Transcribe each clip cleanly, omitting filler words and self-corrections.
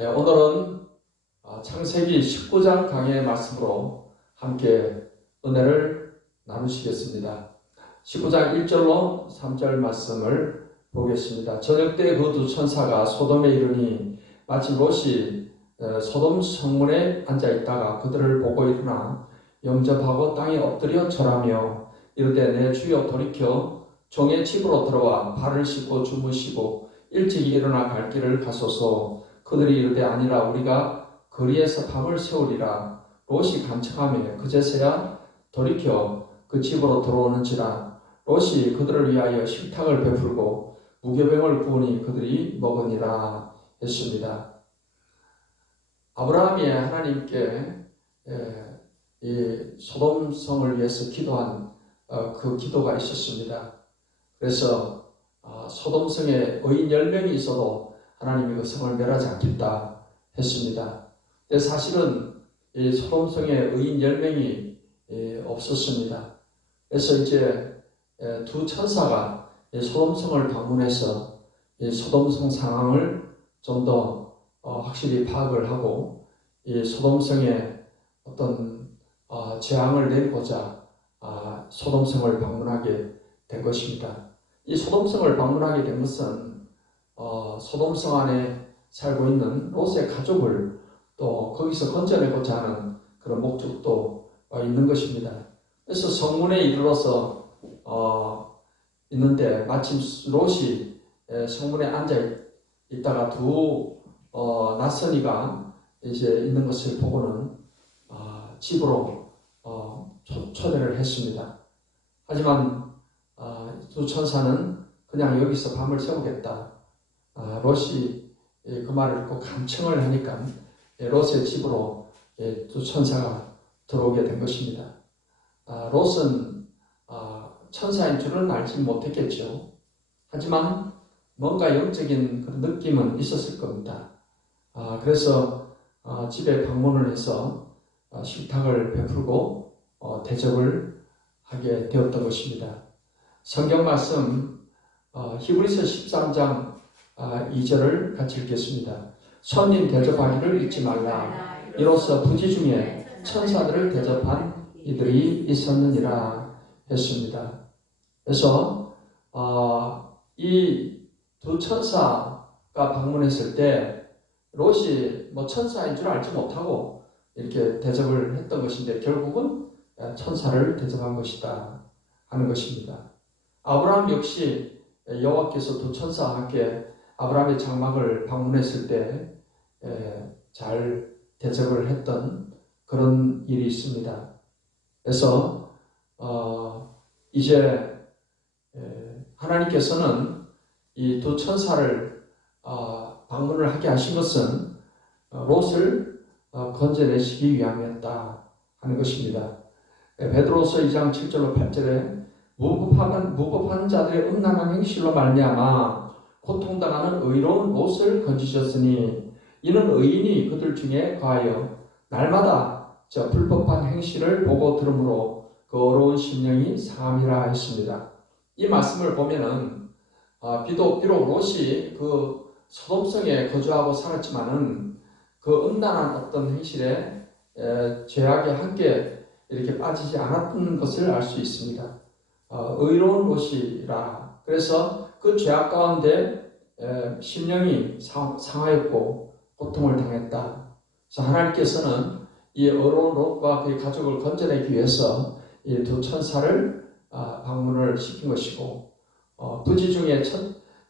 오늘은 창세기 19장 강의 말씀으로 함께 은혜를 나누시겠습니다. 19장 1절로 3절 말씀을 보겠습니다. 저녁 때 그 두 천사가 소돔에 이르니 마침 롯이 소돔 성문에 앉아있다가 그들을 보고 일어나 영접하고 땅에 엎드려 절하며 이르되 내 주여 돌이켜 종의 집으로 들어와 발을 씻고 주무시고 일찍 일어나 갈 길을 가소서. 그들이 이르되 아니라 우리가 거리에서 밤을 새우리라. 롯이 간청하며 그제서야 돌이켜 그 집으로 들어오는지라. 롯이 그들을 위하여 식탁을 베풀고 무교병을 구우니 그들이 먹으니라 했습니다. 아브라함이 하나님께 이 소돔성을 위해서 기도한 그 기도가 있었습니다. 그래서 소돔성에 의인 10명이 있어도 하나님이 그 성을 멸하지 않겠다 했습니다. 근데 사실은 이 소돔성에 의인 10명이 없었습니다. 그래서 이제 두 천사가 소돔성을 방문해서 이 소돔성 상황을 좀 더 확실히 파악을 하고 이 소돔성에 어떤 재앙을 내리고자 소돔성을 방문하게 된 것입니다. 이 소돔성을 방문하게 된 것은 소돔성 안에 살고 있는 롯의 가족을 또 거기서 건져내고자 하는 그런 목적도 있는 것입니다. 그래서 성문에 이르러서 있는데 마침 롯이 성문에 앉아 있다가 두 낯선이가 이제 있는 것을 보고는 집으로 초대를 했습니다. 하지만 두 천사는 그냥 여기서 밤을 새우겠다. 롯이 그 말을 꼭 간청을 하니까 롯의 집으로 두 천사가 들어오게 된 것입니다. 롯은 천사인 줄은 알지 못했겠죠. 하지만 뭔가 영적인 그런 느낌은 있었을 겁니다. 그래서 집에 방문을 해서 식탁을 베풀고 대접을 하게 되었던 것입니다. 성경 말씀 히브리서 13장 2절을 같이 읽겠습니다. 손님 대접하기를 잊지 말라. 이로써 부지 중에 천사들을 대접한 이들이 있었느니라 했습니다. 그래서 이 두 천사가 방문했을 때 롯이 천사인 줄 알지 못하고 이렇게 대접을 했던 것인데 결국은 천사를 대접한 것이다 하는 것입니다. 아브라함 역시 여호와께서 두 천사와 함께 아브라함의 장막을 방문했을 때 잘 대접을 했던 그런 일이 있습니다. 그래서 이제 하나님께서는 이 두 천사를 방문을 하게 하신 것은 롯을 건져내시기 위함이었다 하는 것입니다. 베드로서 2장 7절로 8절에 무법한 자들의 음란한 행실로 말미암아 고통당하는 의로운 롯을 건지셨으니 이는 의인이 그들 중에 거하여 날마다 저 불법한 행실을 보고 들으므로 그 어려운 심령이 상함이라 했습니다. 이 말씀을 보면은 비록 롯이 그 소돔성에 거주하고 살았지만은 그 음란한 어떤 행실에 죄악에 함께 이렇게 빠지지 않았던 것을 알 수 있습니다. 의로운 롯이라. 그래서 그 죄악 가운데 심령이 상하였고 고통을 당했다. 그래서 하나님께서는 이 의로운 롯과 그의 가족을 건져내기 위해서 이 두 천사를 방문을 시킨 것이고 부지 중에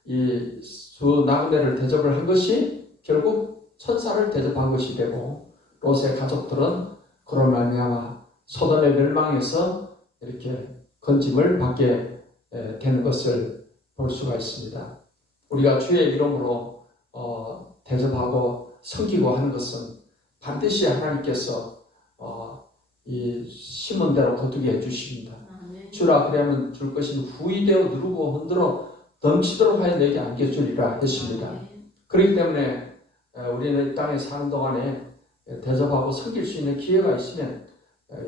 이 두 나그네를 대접을 한 것이 결국 천사를 대접한 것이 되고 롯의 가족들은 그로 말미암아 소돔의 멸망에서 이렇게 건짐을 받게 되는 것을 볼 수가 있습니다. 우리가 주의 이름으로 대접하고 섬기고 하는 것은 반드시 하나님께서 이 심은 대로 거두게 해주십니다. 주라 그러면 줄 것이 후이되어 누르고 흔들어 넘치도록 하여 내게 안겨주리라 했습니다. 그렇기 때문에 우리는 이 땅에 사는 동안에 대접하고 섬길 수 있는 기회가 있으면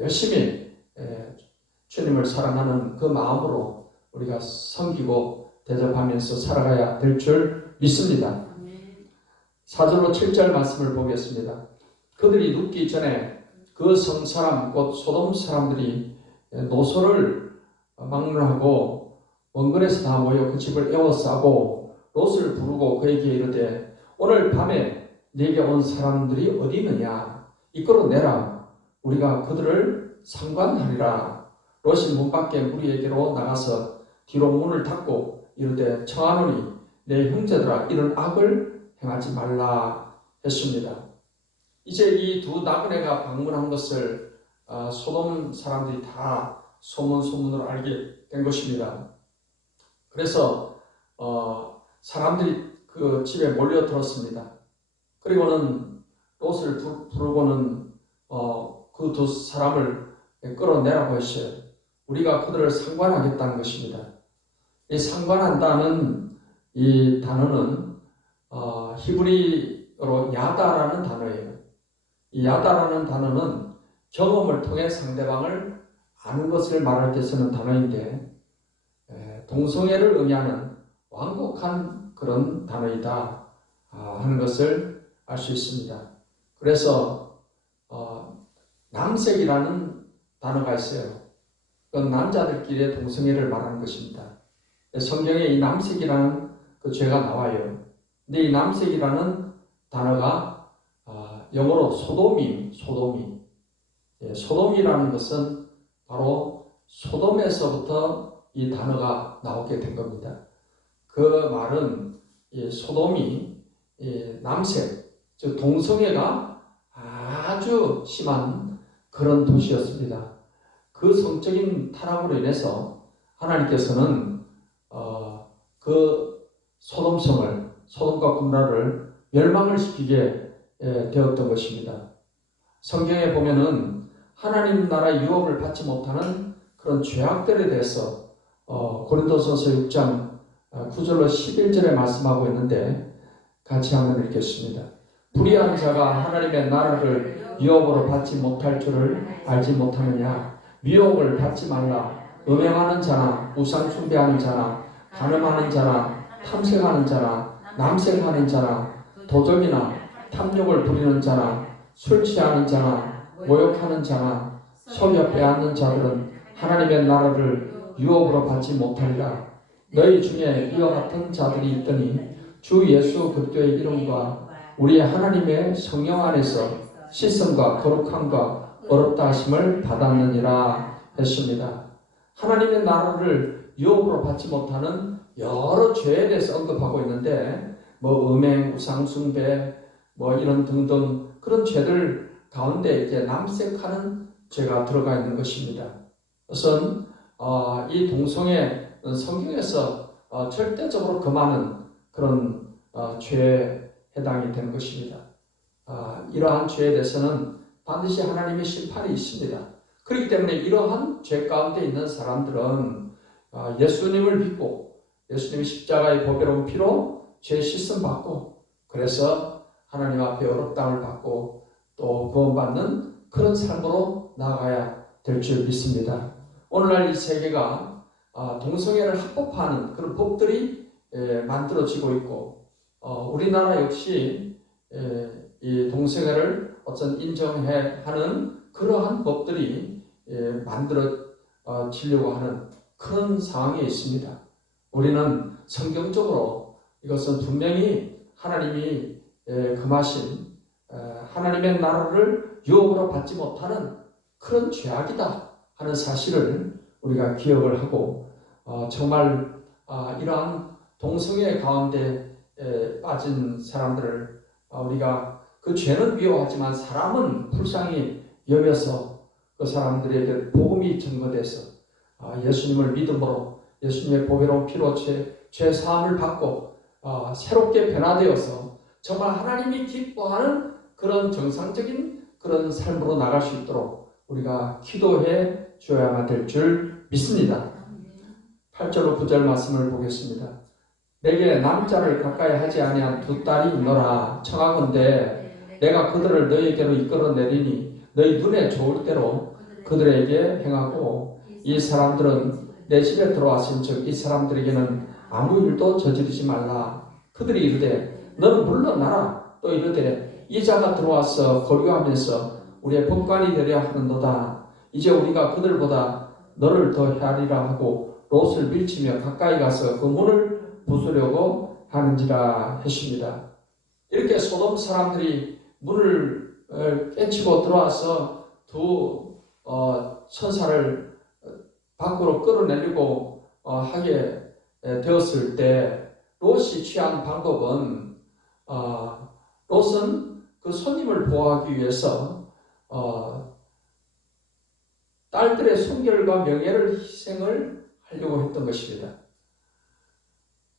열심히 주님을 사랑하는 그 마음으로 우리가 섬기고 대접하면서 살아가야 될 줄 믿습니다. 4절로 7절 말씀을 보겠습니다. 그들이 눕기 전에 그 성사람 곧 소돔 사람들이 노소를 막론하고 원근에서 다 모여 그 집을 에워싸고 롯을 부르고 그에게 이르되 오늘 밤에 네게 온 사람들이 어디 있느냐 이끌어내라 우리가 그들을 상관하리라. 롯이 문 밖에 무리에게로 나가서 뒤로 문을 닫고 이르되 청하노니 내 형제들아 이런 악을 행하지 말라 했습니다. 이제 이 두 나그네가 방문한 것을 소돔 사람들이 다 소문으로 알게 된 것입니다. 그래서 사람들이 그 집에 몰려들었습니다. 그리고는 롯을 부르고는 그 두 사람을 끌어내라고 했어요. 우리가 그들을 상관하겠다는 것입니다. 이 상관한다는 이 단어는 히브리어로 야다라는 단어예요. 이 야다라는 단어는 경험을 통해 상대방을 아는 것을 말할 때 쓰는 단어인데 동성애를 의미하는 완곡한 그런 단어이다 하는 것을 알 수 있습니다. 그래서 남색이라는 단어가 있어요. 그건 남자들끼리의 동성애를 말하는 것입니다. 성경에 이 남색이라는 그 죄가 나와요. 근데 이 남색이라는 단어가 영어로 소돔이. 소돔이라는 것은 바로 소돔에서부터 이 단어가 나오게 된 겁니다. 그 말은 소돔이 남색, 즉 동성애가 아주 심한 그런 도시였습니다. 그 성적인 타락으로 인해서 하나님께서는 그 소돔과 고모라를 멸망을 시키게 되었던 것입니다. 성경에 보면은 하나님 나라의 유업을 받지 못하는 그런 죄악들에 대해서 고린도전서 6장 9절로 11절에 말씀하고 있는데 같이 한번 읽겠습니다. 불의한 자가 하나님의 나라를 유업으로 받지 못할 줄을 알지 못하느냐. 미혹을 받지 말라. 음행하는 자나 우상 숭배하는 자나 간음하는 자나 탐색하는 자나 남색하는 자나 도적이나 탐욕을 부리는 자나 술 취하는 자나 모욕하는 자나 속여 빼앗는 자들은 하나님의 나라를 유업으로 받지 못하리라. 너희 중에 이와 같은 자들이 있더니 주 예수 그리스도의 이름과 우리 하나님의 성령 안에서 씻음과 거룩함과 어렵다 하심을 받았느니라 했습니다. 하나님의 나라를 유업으로 받지 못하는 여러 죄에 대해서 언급하고 있는데 음행, 우상숭배 이런 등등 그런 죄들 가운데 이제 남색하는 죄가 들어가 있는 것입니다. 우선 이 동성애 성경에서 절대적으로 금하는 그런 죄에 해당이 되는 것입니다. 이러한 죄에 대해서는 반드시 하나님의 심판이 있습니다. 그렇기 때문에 이러한 죄 가운데 있는 사람들은 예수님을 믿고 예수님의 십자가의 보배로운 피로 죄 씻음 받고 그래서 하나님 앞에 어렵다함을 받고 또 구원받는 그런 삶으로 나아가야 될 줄 믿습니다. 오늘날 이 세계가 동성애를 합법화하는 그런 법들이 만들어지고 있고 우리나라 역시 이 동성애를 어떤 인정해 하는 그러한 법들이 만들어지려고 하는 그런 상황에 있습니다. 우리는 성경적으로 이것은 분명히 하나님이 금하신 하나님의 나라를 유업으로 받지 못하는 그런 죄악이다 하는 사실을 우리가 기억을 하고 정말 이러한 동성애 가운데 빠진 사람들을 우리가 그 죄는 미워하지만 사람은 불쌍히 여겨서 그 사람들에게 복음이 전거돼서 예수님을 믿음으로 예수님의 보배로운 피로 죄 사함을 받고 새롭게 변화되어서 정말 하나님이 기뻐하는 그런 정상적인 그런 삶으로 나갈 수 있도록 우리가 기도해 줘야만 될 줄 믿습니다. 8절로 9절 말씀을 보겠습니다. 내게 남자를 가까이 하지 아니한 두 딸이 있노라. 청하건대 내가 그들을 너희에게로 이끌어내리니 너희 눈에 좋을 대로 그들에게 행하고 이 사람들은 내 집에 들어왔은즉 이 사람들에게는 아무 일도 저지르지 말라. 그들이 이르되 너는 물러나라. 또 이르되 이 자가 들어와서 거류하면서 우리의 법관이 되려 하는도다. 이제 우리가 그들보다 너를 더 헤아리라 하고 롯을 밀치며 가까이 가서 그 문을 부수려고 하는지라 했습니다. 이렇게 소돔 사람들이 문을 깨치고 들어와서 두 천사를 밖으로 끌어내리고 하게 되었을 때 롯이 취한 방법은 롯은 그 손님을 보호하기 위해서 딸들의 순결과 명예를 희생을 하려고 했던 것입니다.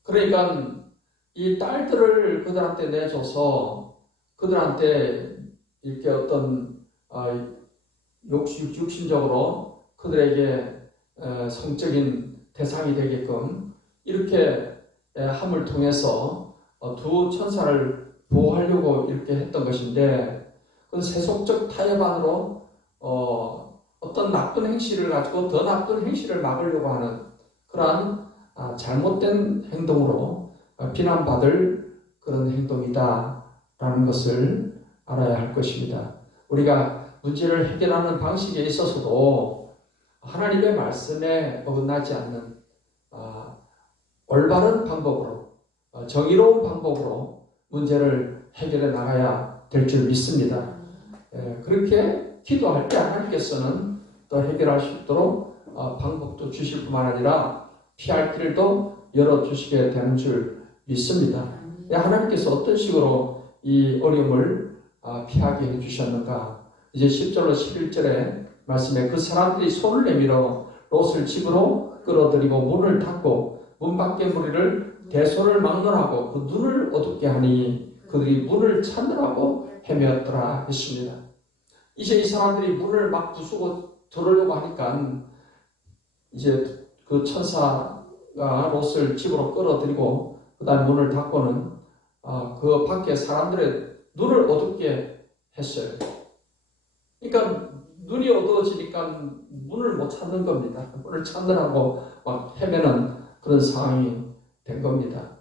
그러니까 이 딸들을 그들한테 내줘서 그들한테 이렇게 어떤 육신적으로 그들에게 성적인 대상이 되게끔 이렇게 함을 통해서 두 천사를 보호하려고 이렇게 했던 것인데, 그건 세속적 타협안으로 어떤 나쁜 행실을 가지고 더 나쁜 행실을 막으려고 하는 그러한 잘못된 행동으로 비난받을 그런 행동이다라는 것을 알아야 할 것입니다. 우리가 문제를 해결하는 방식에 있어서도 하나님의 말씀에 어긋나지 않는 올바른 방법으로, 정의로운 방법으로 문제를 해결해 나가야 될 줄 믿습니다. 그렇게 기도할 때 하나님께서는 또 해결할 수 있도록 방법도 주실 뿐만 아니라 피할 길도 열어주시게 되는 줄 믿습니다. 하나님께서 어떤 식으로 이 어려움을 피하게 해주셨는가? 이제 10절로 11절에 말씀에 그 사람들이 손을 내밀어 롯을 집으로 끌어들이고 문을 닫고 문 밖의 무리를 대손을 막론하고 그 눈을 어둡게 하니 그들이 문을 찾느라고 헤매었더라 했습니다. 이제 이 사람들이 문을 막 부수고 들어오려고 하니까 이제 그 천사가 롯을 집으로 끌어들이고 그 다음 문을 닫고는 그 밖에 사람들의 눈을 어둡게 했어요. 그러니까 눈이 어두워지니까 문을 못 찾는 겁니다. 문을 찾느라고 막 헤매는 그런 상황이 된 겁니다.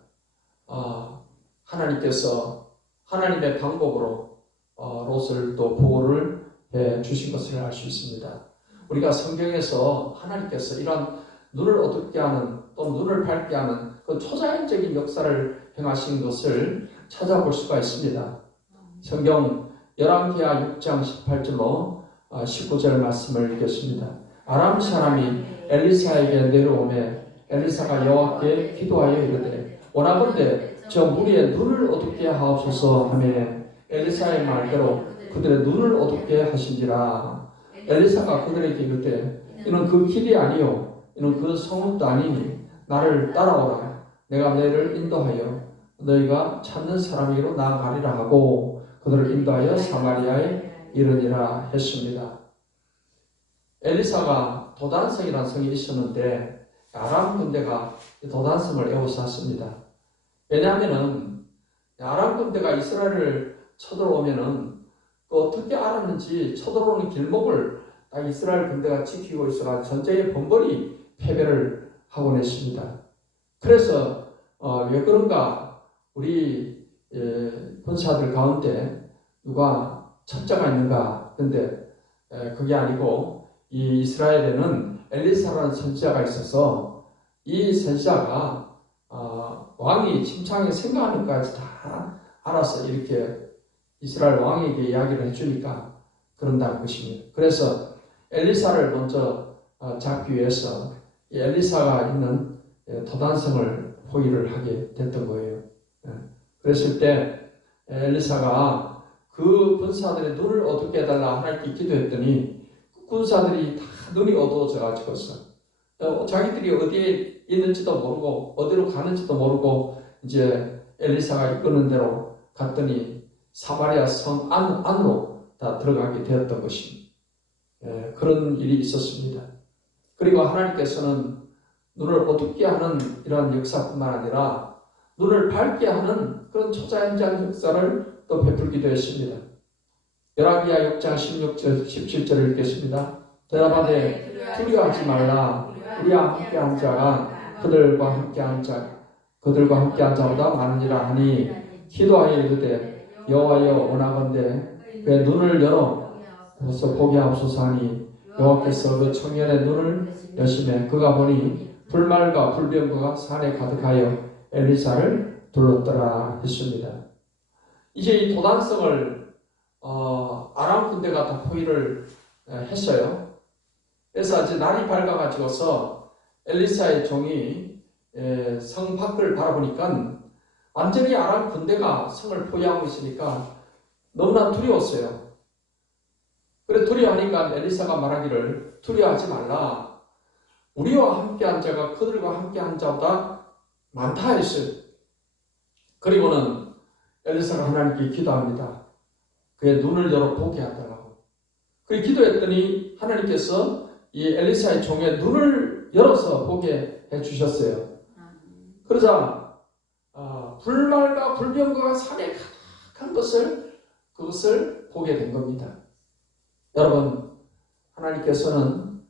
하나님께서 하나님의 방법으로 롯을 또 보호를 해 주신 것을 알 수 있습니다. 우리가 성경에서 하나님께서 이런 눈을 어둡게 하는 또 눈을 밝게 하는 그 초자연적인 역사를 행하신 것을 찾아볼 수가 있습니다. 성경 열왕기하 6장 18절로 19절 말씀을 읽겠습니다. 아람 사람이 엘리사에게 내려오매 엘리사가 여호와께 기도하여 이르되 원하건대 저 무리의 눈을 어둡게 하옵소서 하며 엘리사의 말대로 그들의 눈을 어둡게 하신지라. 엘리사가 그들에게 이르되 이는 그 길이 아니요 이는 그 성읍도 아니니 나를 따라오라. 내가 너희를 인도하여 너희가 찾는 사람에게로 나아가리라 하고 그들을 인도하여 사마리아에 이르니라 했습니다. 엘리사가 도단성이라는 성이 있었는데 아람 군대가 도단성을 에워쌌습니다. 왜냐하면은 아람 군대가 이스라엘을 쳐들어오면은 또 어떻게 알았는지 쳐들어오는 길목을 딱 이스라엘 군대가 지키고 있어가 전쟁의 번번이 패배를 하곤 했습니다. 그래서 왜 그런가 우리 군사들 가운데 누가 첩자가 있는가? 근데 그게 아니고 이 이스라엘에는 엘리사라는 선지자가 있어서 이 선지자가 왕이 침창에 생각하는 것까지 다 알아서 이렇게 이스라엘 왕에게 이야기를 해주니까 그런다는 것입니다. 그래서 엘리사를 먼저 잡기 위해서 이 엘리사가 있는 도단성을 포위를 하게 됐던 거예요. 그랬을 때 엘리사가 그 군사들의 눈을 어둡게 해달라 하나님께 기도했더니 그 군사들이 다 눈이 어두워져 가지고서 자기들이 어디에 있는지도 모르고 어디로 가는지도 모르고 이제 엘리사가 이끄는 대로 갔더니 사마리아 성 안으로 다 들어가게 되었던 것입니다. 그런 일이 있었습니다. 그리고 하나님께서는 눈을 어둡게 하는 이러한 역사뿐만 아니라 눈을 밝게 하는 그런 초자연적 역사를 또 베풀기도 했습니다. 열왕기하 6장 16절 17절을 읽겠습니다. 대답하되 두려워하지 말라. 우리와 함께한 자가 그들과 함께한 자보다 많으니라 하니 기도하여 이르되 여호와여 원하건대 그의 눈을 열어 어서 보게 하옵소서 하니 여호와께서 그 청년의 눈을 여심해 그가 보니 불말과 불병거가 산에 가득하여 엘리사를 둘렀더라 했습니다. 이제 이 도단성을 아람 군대가 다 포위를 했어요. 그래서 이제 날이 밝아가지고서 엘리사의 종이 성 밖을 바라보니까 완전히 아람 군대가 성을 포위하고 있으니까 너무나 두려웠어요. 그래 두려워하니까 엘리사가 말하기를 두려워하지 말라. 우리와 함께한 자가 그들과 함께한 자보다 많다 했어요. 그리고는 엘리사가 하나님께 기도합니다. 그의 눈을 열어 보게 하더라고. 그리고 기도했더니 하나님께서 이 엘리사의 종의 눈을 열어서 보게 해주셨어요. 그러자 불말과 불병거가 산에 가득한 그것을 보게 된 겁니다. 여러분, 하나님께서는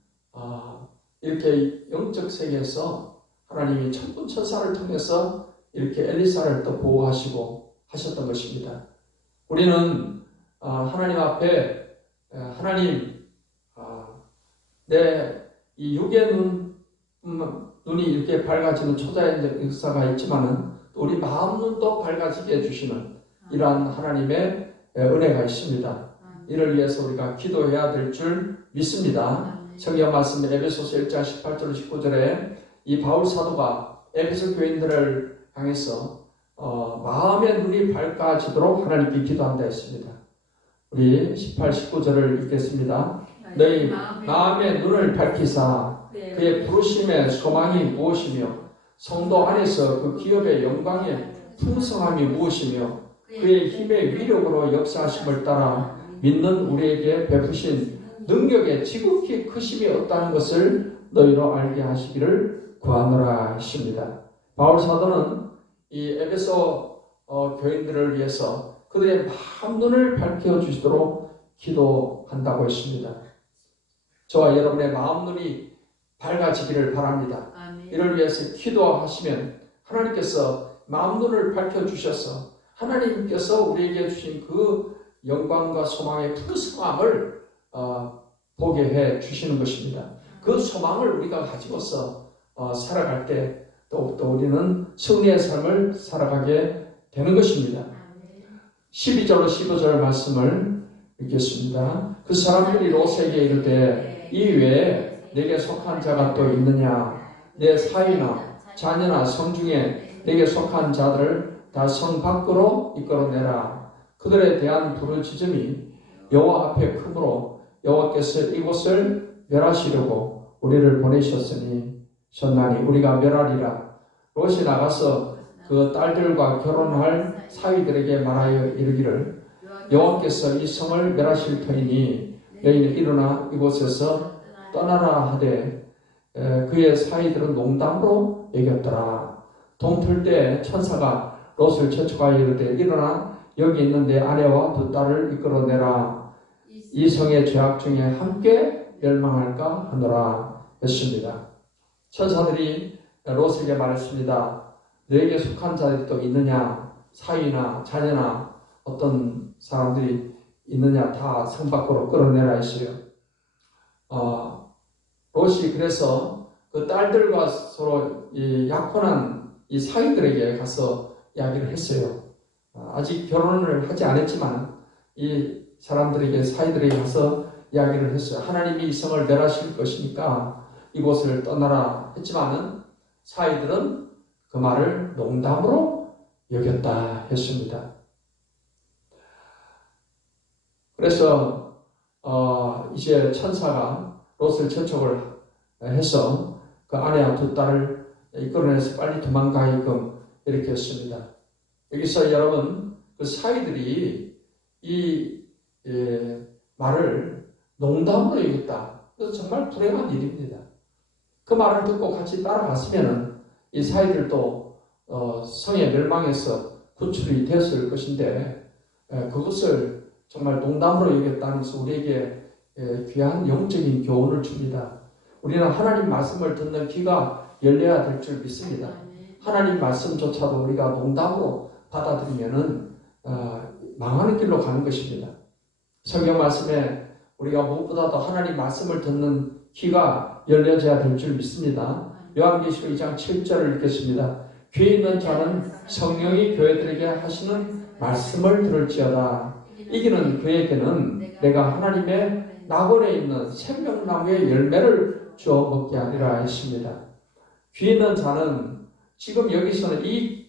이렇게 영적 세계에서 하나님이 천군천사를 통해서 이렇게 엘리사를 또 보호하시고 하셨던 것입니다. 우리는 하나님 앞에 하나님 내 이 육의 눈이 이렇게 밝아지는 초자연적 역사가 있지만은 우리 마음 눈도 밝아지게 해주시는 이러한 하나님의 은혜가 있습니다. 이를 위해서 우리가 기도해야 될 줄 믿습니다. 성경 말씀 에베소서 1장 18절 19절에 이 바울 사도가 에베소 교인들을 향해서 마음의 눈이 밝아지도록 하나님께 기도한다 했습니다. 우리 18, 19절을 읽겠습니다. 너희 마음의 눈을 밝히사 그의 부르심의 소망이 무엇이며 성도 안에서 그 기업의 영광의 풍성함이 무엇이며 그의 힘의 위력으로 역사하심을 따라 믿는 우리에게 베푸신 능력의 지극히 크심이 없다는 것을 너희로 알게 하시기를 구하노라 하십니다. 바울 사도는 이 에베소 교인들을 위해서 그들의 마음 눈을 밝혀주시도록 기도한다고 했습니다. 저와 여러분의 마음 눈이 밝아지기를 바랍니다. 이를 위해서 기도하시면 하나님께서 마음 눈을 밝혀주셔서 하나님께서 우리에게 주신 그 영광과 소망의 풍성함을 보게 해 주시는 것입니다. 그 소망을 우리가 가지고서 살아갈 때 더욱더 우리는 승리의 삶을 살아가게 되는 것입니다. 12절로 15절 말씀을 읽겠습니다. 그 사람들이 롯에게 이르되 이 외에 내게 속한 자가 또 있느냐? 내 사위나 자녀나 성중에 내게 속한 자들을 다 성 밖으로 이끌어내라. 그들에 대한 부르짖음이 여호와 앞에 크므로 여호와께서 이곳을 멸하시려고 우리를 보내셨으니 전나니 우리가 멸하리라. 롯이 나가서 그 딸들과 결혼할 사위들에게 말하여 이르기를 여호와께서 이 성을 멸하실 터이니 너희는 일어나 이곳에서 떠나라 하되 그의 사위들은 농담으로 여겼더라. 동틀 때 천사가 롯을 재촉하여 이르되 일어나 여기 있는 내 아내와 두 딸을 이끌어내라. 이 성의 죄악 중에 함께 멸망할까 하노라 했습니다. 천사들이 롯에게 말했습니다. 너에게 속한 자들이 또 있느냐? 사위나 자녀나 어떤 사람들이 있느냐? 다 성 밖으로 끌어내라 했어요. 롯이 그래서 그 딸들과 서로 이 약혼한 이 사위들에게 가서 이야기를 했어요. 아직 결혼을 하지 않았지만 이 사람들에게 사위들에게 가서 이야기를 했어요. 하나님이 이 성을 멸하실 것이니까 이곳을 떠나라 했지만은 사위들은 그 말을 농담으로 여겼다 했습니다. 그래서 이제 천사가 롯을 재촉을 해서 그 아내와 두 딸을 이끌어내서 빨리 도망가게끔 이렇게 했습니다. 여기서 여러분 그 사위들이 이 말을 농담으로 여겼다. 그래서 정말 불행한 일입니다. 그 말을 듣고 같이 따라갔으면은 이 사위들도 성의 멸망에서 구출이 되었을 것인데 그것을 정말 농담으로 여겼다면서 우리에게 귀한 영적인 교훈을 줍니다. 우리는 하나님 말씀을 듣는 귀가 열려야 될 줄 믿습니다. 하나님 말씀조차도 우리가 농담으로 받아들이면은 망하는 길로 가는 것입니다. 성경 말씀에 우리가 무엇보다도 하나님 말씀을 듣는 귀가 열려져야 될 줄 믿습니다. 요한계시록 2장 7절을 읽겠습니다. 귀 있는 자는 성령이 교회들에게 하시는 말씀을 들을지어다. 이기는 그에게는 내가 하나님의 낙원에 있는 생명나무의 열매를 주어 먹게 하리라 했습니다. 귀 있는 자는 지금 여기서는 이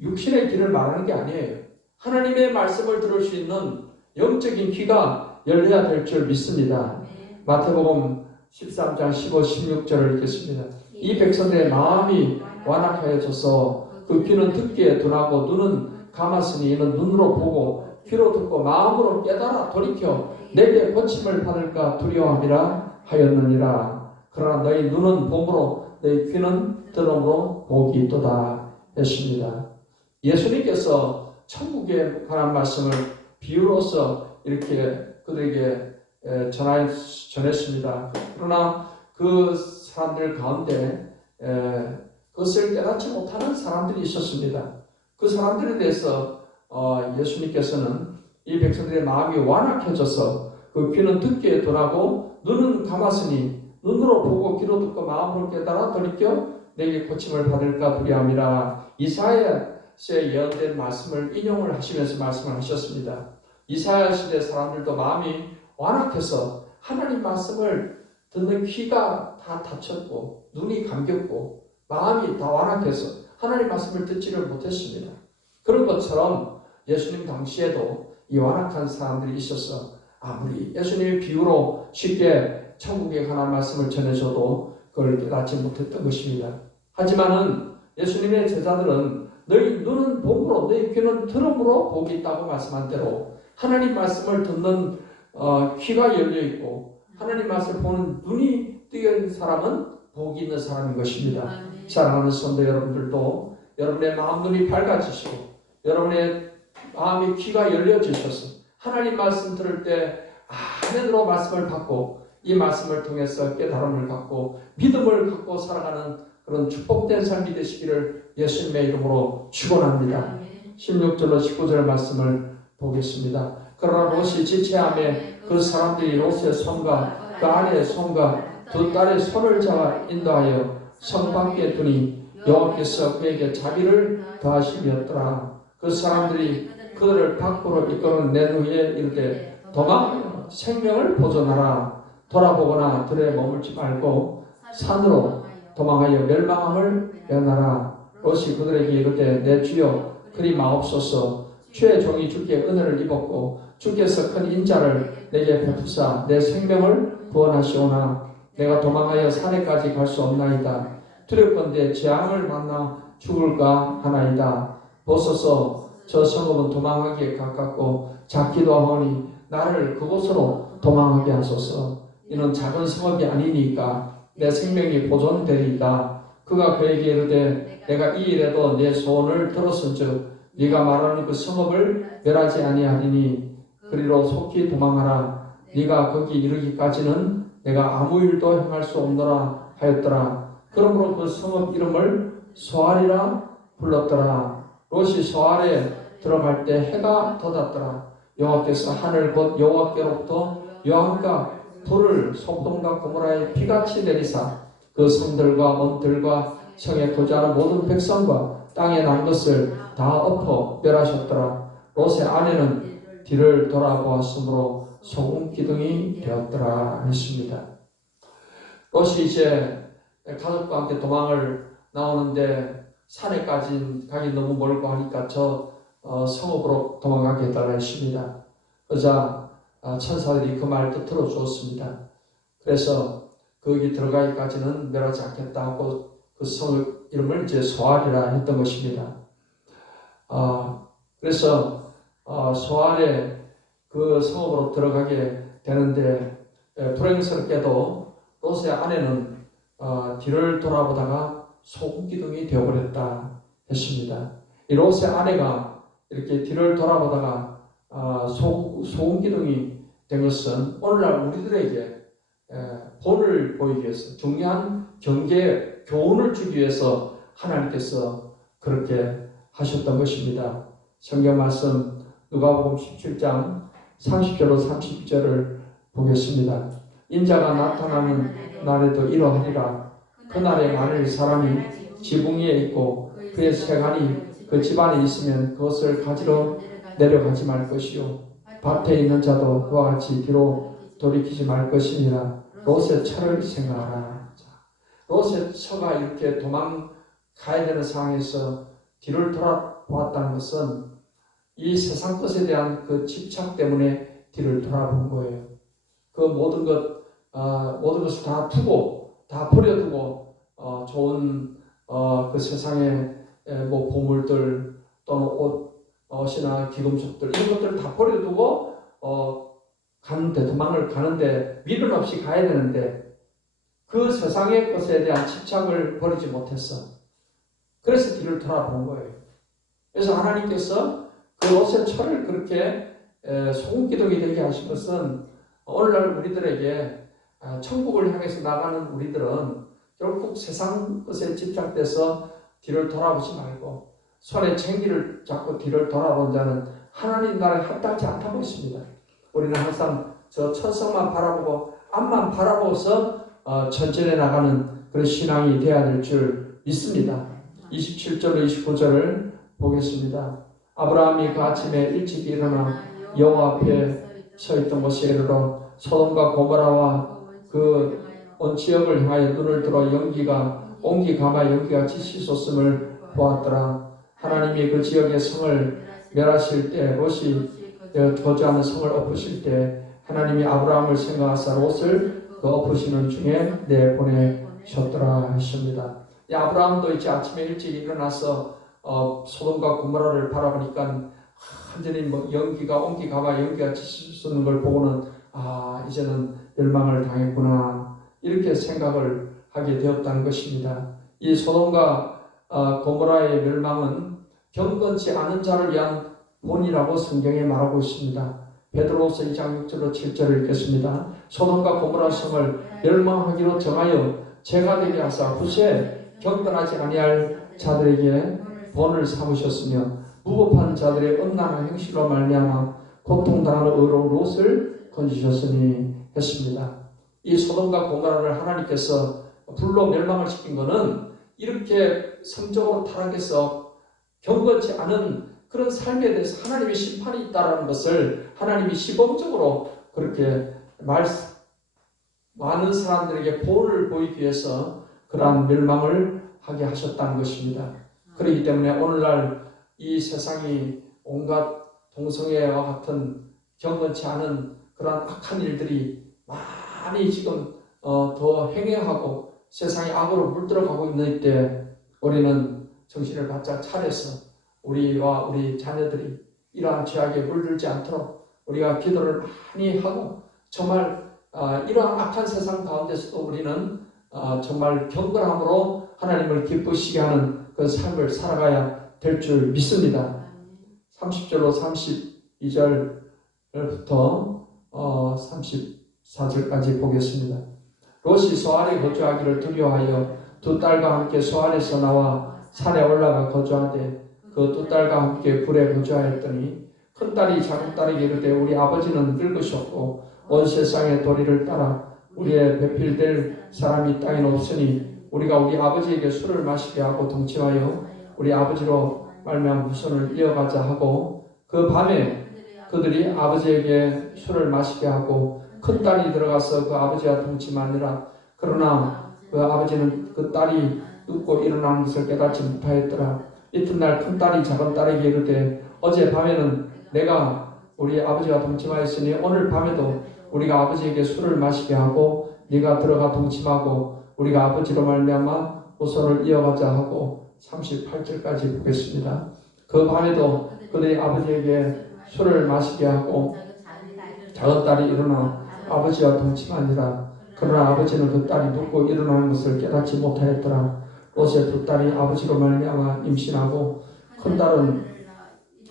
육신의 귀를 말하는 게 아니에요. 하나님의 말씀을 들을 수 있는 영적인 귀가 열려야 될 줄 믿습니다. 마태복음 13장 15, 16절을 읽겠습니다. 이 백성들의 마음이 완악하여져서 그 귀는 듣기에 둔하고 눈은 감았으니 이는 눈으로 보고 귀로 듣고 마음으로 깨달아 돌이켜 내게 고침을 받을까 두려워함이라 하였느니라. 그러나 너희 눈은 봄으로 너희 귀는 들음으로 복이 있도다 했습니다. 예수님께서 천국에 관한 말씀을 비유로서 이렇게 그들에게 전했습니다. 그러나 그 사람들 가운데 그것을 깨닫지 못하는 사람들이 있었습니다. 그 사람들에 대해서 예수님께서는 이 백성들의 마음이 완악해져서 그 귀는 듣기에 둔하고 눈은 감았으니 눈으로 보고 귀로 듣고 마음으로 깨달아 돌이켜 내게 고침을 받을까 두려움이라. 이사야서에 예언된 말씀을 인용을 하시면서 말씀을 하셨습니다. 이사야 시대 사람들도 마음이 완악해서 하나님 말씀을 듣는 귀가 다 닫혔고 눈이 감겼고 마음이 다 완악해서 하나님 말씀을 듣지를 못했습니다. 그런 것처럼 예수님 당시에도 이 완악한 사람들이 있어서 아무리 예수님의 비유로 쉽게 천국에 관한 말씀을 전해줘도 그걸 깨닫지 못했던 것입니다. 하지만은 예수님의 제자들은 너희 눈은 봄으로 너희 귀는 들음으로 복이 있다고 말씀한 대로 하나님 말씀을 듣는 귀가 열려있고 하나님 말씀을 보는 눈이 뜨인 사람은 복이 있는 사람인 것입니다. 사랑하는 성도 여러분들도 여러분의 마음 눈이 밝아지시고 여러분의 마음의 귀가 열려지셔서 하나님 말씀 들을 때 안으로 말씀을 받고 이 말씀을 통해서 깨달음을 갖고 믿음을 갖고 살아가는 그런 축복된 삶이 되시기를 예수님의 이름으로 축원합니다. 16절로 19절 말씀을 보겠습니다. 그러나 롯이 지체함에 그 사람들이 롯의 손과 그 아내의 손과 두 딸의 손을 잡아 인도하여 성 밖에 두니 여호와께서 그에게 자비를 더하심이었더라. 그 사람들이 그들을 밖으로 이끌어낸 후에 이르되 도망하여 생명을 보존하라. 돌아보거나 들에 머물지 말고 산으로 도망하여 멸망함을 면하라. 롯이 그들에게 이르되 내 주여 그리 마옵소서. 주의 종이 주께 은혜를 입었고 주께서 큰 인자를 내게 베푸사 내 생명을 구원하시오나 내가 도망하여 산에까지 갈 수 없나이다. 두렵건대 재앙을 만나 죽을까 하나이다. 보소서 저 성읍은 도망하기에 가깝고 작기도 하오니 나를 그곳으로 도망하게 하소서. 이는 작은 성읍이 아니니까 내 생명이 보존되리이다. 그가 그에게 이르되 내가 이 일에도 내 소원을 들었은즉 네가 말하는 그 성읍을 멸하지 아니하리니 그리로 속히 도망하라. 네가 거기 이르기까지는 내가 아무 일도 행할 수 없노라 하였더라. 그러므로 그 성읍 이름을 소알이라 불렀더라. 롯이 소알에 들어갈 때 해가 돋았더라. 여호와께서 하늘 곧 여호와께로부터 요한과 불을 소돔과 고모라에 비같이 내리사 그 성들과 원들과 성에 거주하는 모든 백성과 땅에 난 것을 다 엎어 멸하셨더라. 롯의 아내는 뒤를 돌아보았으므로 소금 기둥이 되었더라 했습니다. 롯이 이제 가족과 함께 도망을 나오는데 산에까지 가기 너무 멀고 하니까 저 성읍으로 도망가게 해달라 했습니다. 그러자 천사들이 그 말도 들어주었습니다. 그래서 거기 들어가기까지는 멸하지 않겠다 하고 그 성읍 이름을 이제 소알이라 했던 것입니다. 그래서 소알에 그 성읍으로 들어가게 되는데 불행스럽게도 롯의 아내는 뒤를 돌아보다가 소금 기둥이 되어버렸다 했습니다. 이 롯의 아내가 이렇게 뒤를 돌아보다가 소금 기둥이 된 것은 오늘날 우리들에게 본을 보이기 위해서 중요한 경계 교훈을 주기 위해서 하나님께서 그렇게 하셨던 것입니다. 성경 말씀 누가복음 17장 30절로 32절을 보겠습니다. 인자가 나타나는 날에도 이러하리라. 그날에 만일 사람이 지붕 위에 있고 그의 세간이 그 집안에 있으면 그것을 가지러 내려가지 말 것이요 밭에 있는 자도 그와 같이 뒤로 돌이키지 말 것이니라. 롯의 처를 생각하라. 롯의 처가 이렇게 도망가야 되는 상황에서 뒤를 돌아보았다는 것은 이 세상 것에 대한 그 집착 때문에 뒤를 돌아본 거예요. 그 모든 것을 다 두고, 다 버려두고, 좋은, 그 세상의 뭐 보물들, 또는 옷이나 기금속들, 이런 것들을 다 버려두고, 도망을 가는데, 미련 없이 가야 되는데, 그 세상의 것에 대한 집착을 버리지 못했어. 그래서 뒤를 돌아본 거예요. 그래서 하나님께서 그 롯의 처를 그렇게 소금기둥이 되게 하신 것은 오늘날 우리들에게 천국을 향해서 나가는 우리들은 결국 세상 것에 집착돼서 뒤를 돌아보지 말고 손에 챙기를 잡고 뒤를 돌아본 자는 하나님 나라에 합당치 않다고 했습니다. 우리는 항상 저 천성만 바라보고 앞만 바라보고서 천천히 나가는 그런 신앙이 되어야 될 줄 믿습니다. 27절 29절을 보겠습니다. 아브라함이 그 아침에 일찍 일어나 여호와 앞에 서 있던 곳에 이르러 소돔과 고모라와 그 온 지역을 향하여 눈을 들어 온기 가마 연기가 치솟음을 보았더라. 하나님이 그 지역의 성을 멸하실 때 롯이 거주하는 성을 엎으실 때 하나님이 아브라함을 생각하사 롯을 그 엎으시는 중에 내보내셨더라 하십니다. 아브라함도 이제 아침에 일찍 일어나서 소돔과 고모라를 바라보니까 완전히 온기 가마 연기가 치솟는 걸 보고는 이제는 멸망을 당했구나 이렇게 생각을 하게 되었다는 것입니다. 이 소돔과 고모라의 멸망은 경건치 않은 자를 위한 본이라고 성경에 말하고 있습니다. 베드로후서 2장 6절로 7절을 읽겠습니다. 소돔과 고모라 성을 멸망하기로 정하여 죄가 되게 하사 후세 경건하지 아니할 자들에게 본을 삼으셨으며 무법한 자들의 음란한 행실로 말미암아 고통당하는 의로운 롯을 건지셨으니 했습니다. 이 소돔과 고모라를 하나님께서 불로 멸망을 시킨 것은 이렇게 성적으로 타락해서 경건치 않은 그런 삶에 대해서 하나님의 심판이 있다는 것을 하나님이 시범적으로 그렇게 많은 사람들에게 본을 보이기 위해서 그러한 멸망을 하게 하셨다는 것입니다. 그렇기 때문에 오늘날 이 세상이 온갖 동성애와 같은 경건치 않은 그런 악한 일들이 많이 지금 더 행해하고 세상이 악으로 물들어가고 있는 이때 우리는 정신을 바짝 차려서 우리와 우리 자녀들이 이러한 죄악에 물들지 않도록 우리가 기도를 많이 하고 정말 이러한 악한 세상 가운데서도 우리는 정말 경건함으로 하나님을 기쁘시게 하는 그 삶을 살아가야 될 줄 믿습니다. 30절로 32절부터 34절까지 보겠습니다. 롯이 소알에 거주하기를 두려워하여 두 딸과 함께 소알에서 나와 산에 올라가 거주하되 그 두 딸과 함께 굴에 거주하였더니 큰딸이 작은딸에게 이르되 우리 아버지는 늙으셨고 온 세상의 도리를 따라 우리의 배필될 사람이 땅에 없으니 우리가 우리 아버지에게 술을 마시게 하고 동침하여 우리 아버지로 말미암아 후손을 이어가자 하고 그 밤에 그들이 아버지에게 술을 마시게 하고 큰딸이 들어가서 그 아버지와 동침하니라. 그러나 그 아버지는 그 딸이 눕고 일어나는 것을 깨닫지 못하였더라. 이튿날 큰딸이 작은딸에게 이르되 어제 밤에는 내가 우리 아버지와 동침하였으니 오늘 밤에도 우리가 아버지에게 술을 마시게 하고 네가 들어가 동침하고 우리가 아버지로 말미암아 후손을 이어가자 하고 38절까지 보겠습니다. 그 밤에도 그들이 아버지에게 술을 마시게 하고 작은딸이 일어나 아버지와 동침하니라. 그러나 아버지는 그 딸이 눕고 일어나는 것을 깨닫지 못하였더라. 롯의 두 딸이 아버지로 말미암아 임신하고 큰딸은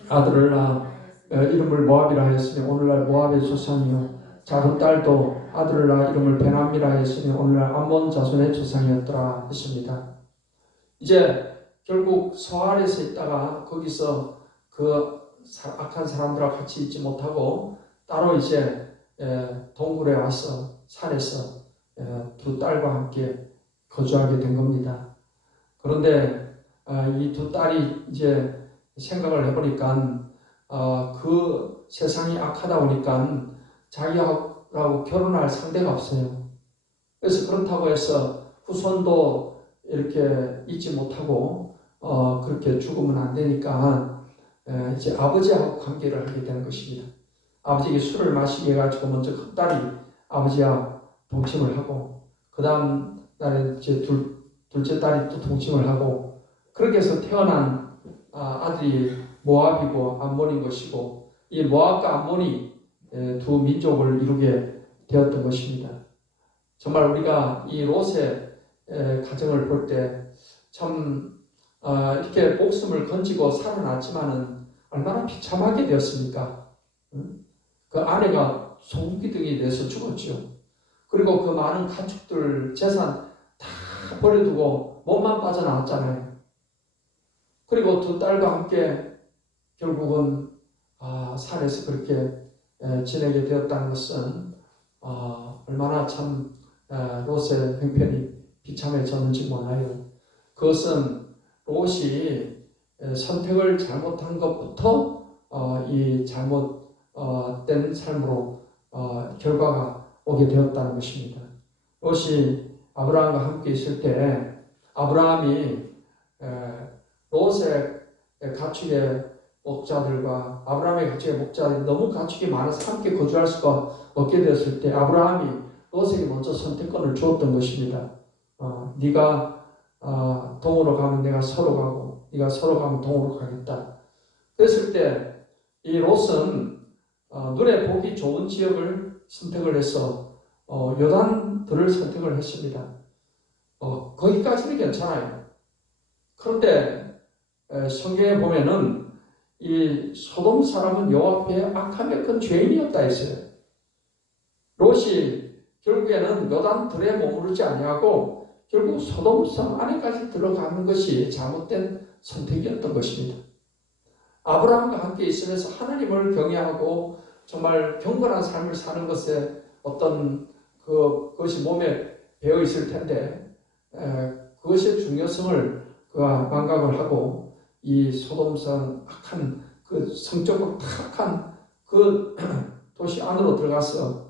아들을 낳아 이름을 모압이라 하였으니 오늘날 모압의 조상이요 작은 딸도 아들을 낳아 이름을 베나미라 하였으니 오늘날 암몬 자손의 조상이었더라 했습니다. 이제 결국 소알에서 있다가 거기서 그 악한 사람들과 같이 있지 못하고 따로 이제 동굴에 와서 산에서 두 딸과 함께 거주하게 된 겁니다. 그런데 이 두 딸이 이제 생각을 해보니까 그 세상이 악하다 보니까 자기하고 결혼할 상대가 없어요. 그래서 그렇다고 해서 후손도 이렇게 잊지 못하고 그렇게 죽으면 안 되니까 이제 아버지하고 관계를 하게 되는 것입니다. 아버지에게 술을 마시게 해가지고 먼저 큰 딸이 아버지와 동침을 하고 그 다음 날에 이제 둘째 딸이 또 동침을 하고 그렇게 해서 태어난 아들이 모압이고 암몬인 것이고 이 모압과 암몬이 두 민족을 이루게 되었던 것입니다. 정말 우리가 이 롯의 가정을 볼 때 참 이렇게 목숨을 건지고 살아났지만은 얼마나 비참하게 되었습니까? 그 아내가 소금기둥이 돼서 죽었죠. 그리고 그 많은 가축들 재산 다 버려두고 몸만 빠져나왔잖아요. 그리고 두 딸과 함께 결국은 산에서 그렇게 지내게 되었다는 것은 얼마나 참 롯의 형편이 비참해졌는지 몰라요. 그것은 롯이 선택을 잘못한 것부터 이 잘못된 삶으로 결과가 오게 되었다는 것입니다. 롯이 아브라함과 함께 있을 때 아브라함이 롯의 가축의 목자들과 아브라함의 가축의 목자들이 너무 가축이 많아서 함께 거주할 수가 없게 되었을 때 아브라함이 롯에게 먼저 선택권을 주었던 것입니다. 네가 동으로 가면 내가 서로 가고 네가 서로 가면 동으로 가겠다. 그랬을 때 이 롯은 눈에 보기 좋은 지역을 선택을 해서 요단들을 선택을 했습니다. 거기까지는 괜찮아요. 그런데 성경에 보면은 이 소돔 사람은 여호와 앞에 악함에 큰 죄인이었다 했어요. 롯이 결국에는 요단들에 머무르지 아니하고 결국 소돔 성 안에까지 들어가는 것이 잘못된 선택이었던 것입니다. 아브라함과 함께 있으면서 하나님을 경외하고 정말 경건한 삶을 사는 것에 어떤 그것이 몸에 배어 있을 텐데 그것의 중요성을 그가 망각을 하고 이 소돔성 악한 그 성적으로 타락한 그 도시 안으로 들어가서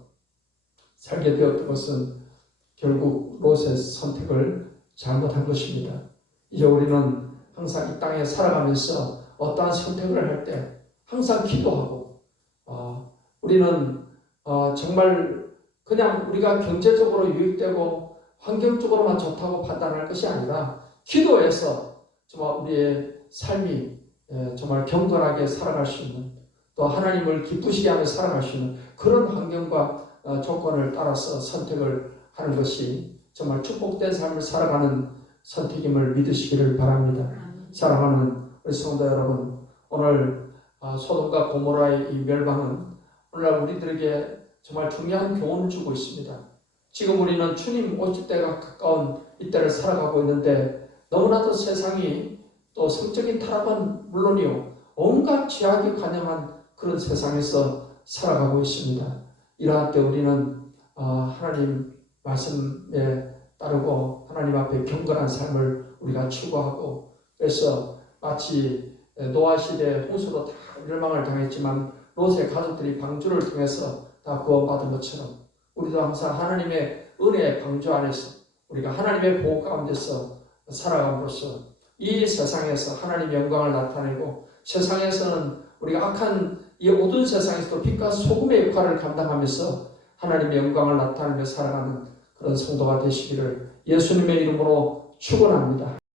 살게 되었던 것은 결국 롯의 선택을 잘못한 것입니다. 이제 우리는 항상 이 땅에 살아가면서 어떠한 선택을 할 때 항상 기도하고 우리는 정말 그냥 우리가 경제적으로 유익되고 환경적으로만 좋다고 판단할 것이 아니라 기도해서 정말 우리의 삶이 정말 경건하게 살아갈 수 있는 또 하나님을 기쁘시게 하며 살아갈 수 있는 그런 환경과 조건을 따라서 선택을 하는 것이 정말 축복된 삶을 살아가는 선택임을 믿으시기를 바랍니다. 사랑하는 우리 성도 여러분, 오늘 소돔과 고모라의 이 멸망은 오늘날 우리들에게 정말 중요한 교훈을 주고 있습니다. 지금 우리는 주님 오실 때가 가까운 이때를 살아가고 있는데 너무나도 세상이 또 성적인 타락은 물론이요 온갖 죄악이 관영한 그런 세상에서 살아가고 있습니다. 이러한 때 우리는 하나님 말씀에 따르고 하나님 앞에 경건한 삶을 우리가 추구하고 그래서 마치 노아 시대 홍수로 다 멸망을 당했지만 롯의 가족들이 방주를 통해서 다 구원받은 것처럼 우리도 항상 하나님의 은혜의 방주 안에서 우리가 하나님의 보호 가운데서 살아감으로써 이 세상에서 하나님의 영광을 나타내고 세상에서는 우리가 악한 이 어두운 세상에서도 빛과 소금의 역할을 감당하면서 하나님의 영광을 나타내며 살아가는 그런 성도가 되시기를 예수님의 이름으로 축원합니다.